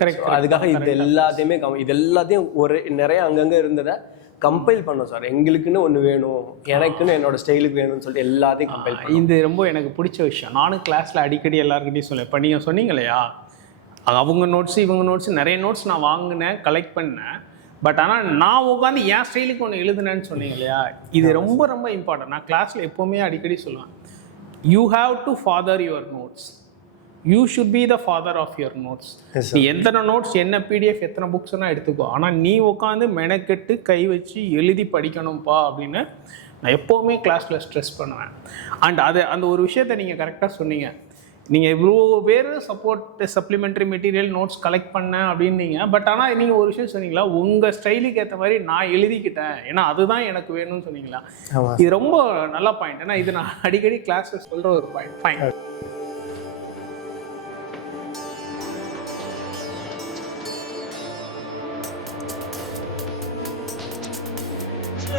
Correct. அதுக்காக இது எல்லாத்தையும் ஒரு நிறைய அங்கங்கே இருந்ததை கம்பைல் பண்ணோம் சார். எங்களுக்குன்னு ஒன்று வேணும், எனக்குன்னு என்னோட ஸ்டைலுக்கு வேணும்னு சொல்லிட்டு எல்லாத்தையும் கம்பைல் பண்ணோம். இது ரொம்ப எனக்கு பிடிச்ச விஷயம். நானும் கிளாஸில் அடிக்கடி எல்லாருக்கிட்டையும் சொல்லுவேன். இப்போ நீங்கள் சொன்னீங்க இல்லையா, அவங்க நோட்ஸு இவங்க நோட்ஸு நிறைய நோட்ஸ் நான் வாங்கினேன், கலெக்ட் பண்ணேன். பட் ஆனால் நான் உட்காந்து என் ஸ்டைலுக்கு ஒன்று எழுதுனேன்னு சொன்னீங்க இல்லையா, இது ரொம்ப ரொம்ப இம்பார்ட்டன்ட். நான் கிளாஸில் எப்போவுமே அடிக்கடி சொல்லுவேன், you have to father your notes, you should be the father of your notes. நீ எத்தனை நோட்ஸ், என்ன பிடிஎஃப், எத்தனை புக்ஸ்னா எடுத்துக்கோ, ஆனால் நீ உட்காந்து மெனக்கெட்டு கை வச்சு எழுதி படிக்கணும்ப்பா அப்படின்னு நான் எப்போவுமே கிளாஸில் ஸ்ட்ரெஸ் பண்ணுவேன். அண்ட் அந்த ஒரு விஷயத்த நீங்கள் கரெக்டாக சொன்னீங்க. நீங்கள் இவ்வளோ பேர் சப்ளிமெண்ட்ரி மெட்டீரியல் நோட்ஸ் கலெக்ட் பண்ணேன் அப்படின்னீங்க. பட் ஆனால் நீங்கள் ஒரு விஷயம் சொன்னீங்களா, உங்கள் ஸ்டைலுக்கு ஏற்ற மாதிரி நான் எழுதிக்கிட்டேன், ஏன்னா அதுதான் எனக்கு வேணும்னு சொன்னீங்களா. இது ரொம்ப நல்ல பாயிண்ட். ஏன்னா இது நான் அடிக்கடி கிளாஸில் சொல்கிற ஒரு பாயிண்ட். ஃபைன்.